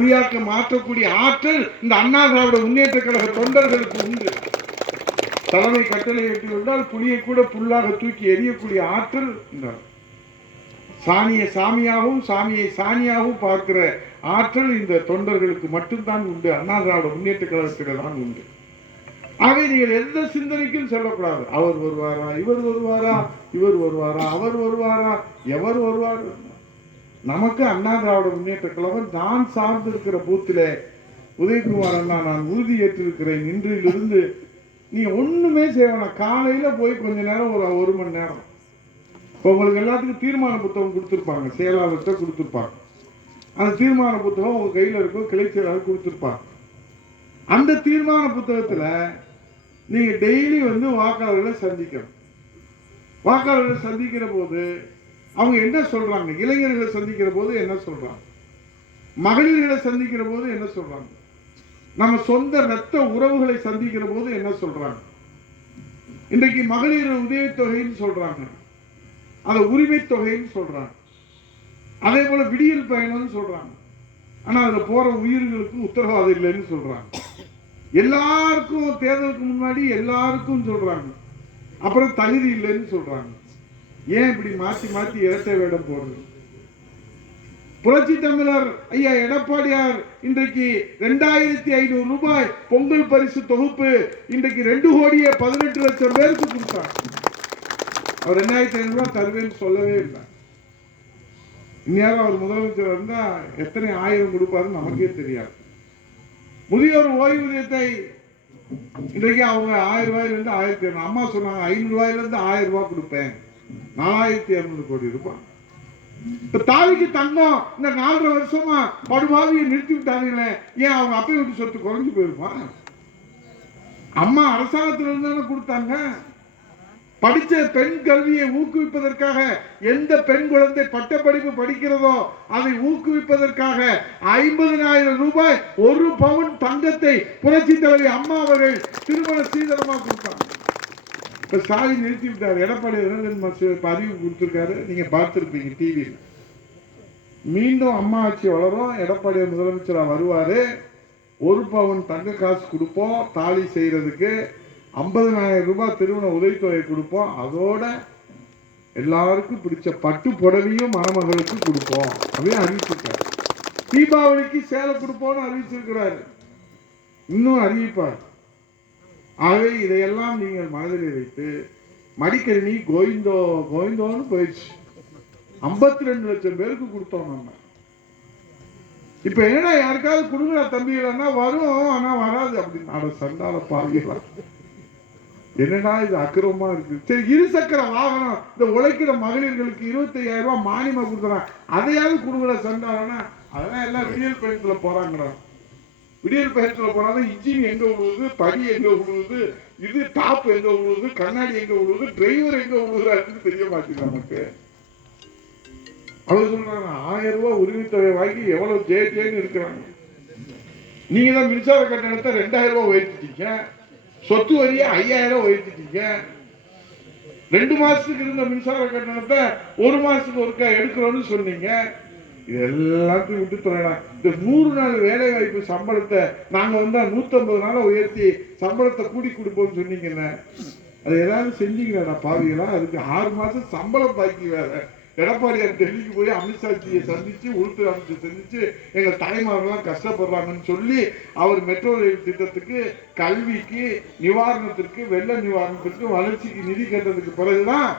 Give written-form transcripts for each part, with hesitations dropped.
புலியாக்க மாற்றக்கூடிய ஆற்றல் இந்த அண்ணா திராவிட முன்னேற்ற கழக தொண்டர்களுக்கு உண்டு. தலைமை கட்டளை எட்டிவிட்டால் புலியை கூட புல்லாக தூக்கி எறியக்கூடிய ஆற்றல் இந்த சாணியை சாமியாகவும் சாமியை சாணியாகவும் பார்க்கிற ஆற்றல் இந்த தொண்டர்களுக்கு மட்டும்தான் உண்டு. அண்ணா திராவிட முன்னேற்ற கழகத்தில் தான் உண்டு. ஆகவே நீங்கள் எந்த சிந்தனைக்கும் செல்லக்கூடாது. அவர் வருவாரா, இவர் வருவாரா, இவர் வருவாரா, அவர் வருவாரா, எவர் வருவார். நமக்கு அண்ணா திராவிட முன்னேற்ற கழகம் நான் சார்ந்து இருக்கிற பூத்தில உதயகுமார் அண்ணா நான் உறுதி ஏற்றிருக்கிறேன். இன்றிலிருந்து நீ ஒண்ணுமே செய்யணும். காலையில போய் கொஞ்ச நேரம் ஒரு மணி நேரம் உங்களுக்கு எல்லாத்துக்கும் தீர்மான புத்தகம் கொடுத்துருப்பாங்க, செயலாளர்கிட்ட கொடுத்துருப்பாங்க. அந்த தீர்மான புத்தகம் உங்க கையில இருக்கும், கிளை செயலாளர் கொடுத்துருப்பாங்க. அந்த தீர்மான புத்தகத்துல நீங்க டெய்லி வாக்காளர்களை சந்திக்கணும். வாக்காளர்களை சந்திக்கிற போது அவங்க என்ன சொல்றாங்க, இளைஞர்களை சந்திக்கிற போது என்ன சொல்றாங்க, மகளிர்களை சந்திக்கிற போது என்ன சொல்றாங்க, நம்ம சொந்த ரத்த உறவுகளை சந்திக்கிற போது என்ன சொல்றாங்க. இன்றைக்கு மகளிர் உதவித்தொகைன்னு சொல்றாங்க, அந்த உரிமை தொகைன்னு சொல்றாங்க. அதே போல விடியல் பயணம்னு சொல்றாங்க. ஆனா அதுல போற உயிர்களுக்கும் உத்தரவாதம் இல்லைன்னு சொல்றாங்க. எல்லாருக்கும் தேர்தலுக்கு முன்னாடி எல்லாருக்கும் சொல்றாங்க, அப்புறம் தகுதி இல்லைன்னு சொல்றாங்க. ஏன் இப்படி மாற்றி மாற்றி இரட்டை வேடம் போடுறது? புரட்சி தமிழர் ஐயா எடப்பாடியார் இன்றைக்கு 2500 ரூபாய் பொங்கல் பரிசு தொகுப்பு இன்றைக்கு 2,18,00,000 பேருக்கு கொடுத்தார். அவர் 2500 ரூபாய் தருவேன்னு சொல்லவே இல்லை. இந்நேரம் அவர் முதலமைச்சர் இருந்தா எத்தனை ஆயிரம் கொடுப்பாருன்னு நமக்கே தெரியாது. முதியோர் ஓய்வூதியத்தை இன்றைக்கு அவங்க 1000 ரூபாயிலிருந்து 1200, அம்மா சொன்னாங்க 500 ரூபாயிலிருந்து 1000 ரூபாய் கொடுப்பேன், 4200 கோடி ரூபாய். இப்ப தாலிக்கு தங்கம் இந்த 4.5 வருஷமா படுபாவியை நிறுத்தி விட்டாங்களே, ஏன் அவங்க அப்பை விட்டு சொத்து குறைஞ்சு போயிருப்பான்? அம்மா அரசாங்கத்தில் இருந்தானே கொடுத்தாங்க. படிச்ச பெண் கல்வியை ஊக்குவிப்பதற்காக எந்த பெண் குழந்தை பட்டப்படிப்பு படிக்கிறதோ அதை ஊக்குவிப்பதற்காக 50,000 ரூபாய் 1 பவுன் தங்கத்தை புரட்சி தலைவி அம்மா அவர்கள் திருமண சீதனமா கொடுத்தாங்க. இப்ப ஸ்டாலின் நிறுத்தி விட்டார். எடப்பாடி அறிவு கொடுத்திருக்காரு, நீங்க பார்த்திருப்பீங்க டிவியில். மீண்டும் அம்மா ஆட்சி வளரும், எடப்பாடி முதலமைச்சரா வருவாரு, 1 பவுன் தங்க காசு கொடுப்போம், தாலி செய்யறதுக்கு 50,000 ரூபாய் திருமண உதவித்தொகை கொடுப்போம், அதோட எல்லாருக்கும் பிடிச்ச பட்டு புடவையும் மணமகளுக்கு கொடுப்போம் அப்படின்னு அறிவிச்சிருக்காரு. தீபாவளிக்கு சேலை கொடுப்போம்னு அறிவிச்சிருக்கிறாரு, இன்னும் அறிவிப்பார். ஆகவே இதையெல்லாம் நீங்கள் மனதில் வைத்து மடிக்கணினி கோவிந்தோ கோவிந்தோன்னு போயிடுச்சு. 52 லட்சம் பேருக்கு கொடுத்தோம் நம்ம. இப்ப என்ன யாருக்காவது கொடுங்கடா தம்பிகளா வரும், ஆனா வராது அப்படின்னு சண்டால பாக்கலாம். என்னடா இது அக்கிரமமா இருக்கு. சரி, இருசக்கர வாகனம் இந்த உழைக்கிற மகளிர்களுக்கு 25,000 ரூபாய் மானியமா கொடுக்குறான், அதையாவது கொடுங்கடா சண்டாலனா. அதெல்லாம் எல்லாம் விடியல் பயணத்துல போறாங்கடா. விடியல் பயணத்துல போனாலும் இன்ஜின் எங்க விழுவுது, படி எங்க விழுவுது, இது டாப் எங்க விழுவுது, கண்ணாடி எங்க விழுவுது, டிரைவர் எங்க விழுவுறாருன்னு தெரிய மாட்டேங்குது நமக்கு. அவர் சொல்றாங்க 1000 ரூபாய் உரிமைத்தொகை வாங்கி எவ்வளவு ஜேன்னு இருக்கிறாங்க. நீங்க தான் மின்சார கட்டணத்தை 2000 ரூபாய் உயர்த்திட்டீங்க, சொத்து வரியை 5000 உயர்த்திட்டீங்க. 2 மாசத்துக்கு இருந்த மின்சார கட்டணத்தை 1 மாசத்துக்கு ஒருக்கா எடுக்கிறோம்னு சொன்னீங்க. இது எல்லாத்தையும் விட்டு சொல்லலாம். இந்த 100 நாள் வேலை வாய்ப்பு சம்பளத்தை நாங்க 150 நாள உயர்த்தி சம்பளத்தை கூடி கொடுப்போம்னு சொன்னீங்கல்ல, அது ஏதாவது செஞ்சீங்களா பாவிகளா? அதுக்கு 6 மாசம் சம்பளம் பாக்கி வேற. எடப்பாடியார் டெல்லிக்கு போய் அமித்ஷாஜியை சந்திச்சு, உள்துறை அமைச்சர் சந்திச்சு எங்க தாய்மாரெல்லாம் கஷ்டப்படுறாங்கன்னு சொல்லி அவர் மெட்ரோ ரயில் திட்டத்துக்கு, கல்விக்கு, நிவாரணத்திற்கு, வெள்ள நிவாரணத்திற்கு, வளர்ச்சிக்கு நிதி கேட்டதுக்கு பிறகுதான்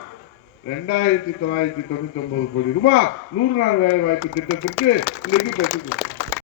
2,999 கோடி ரூபாய் 100 நாள் வேலை வாய்ப்பு திட்டத்திற்கு இன்னைக்கு பெற்றுக்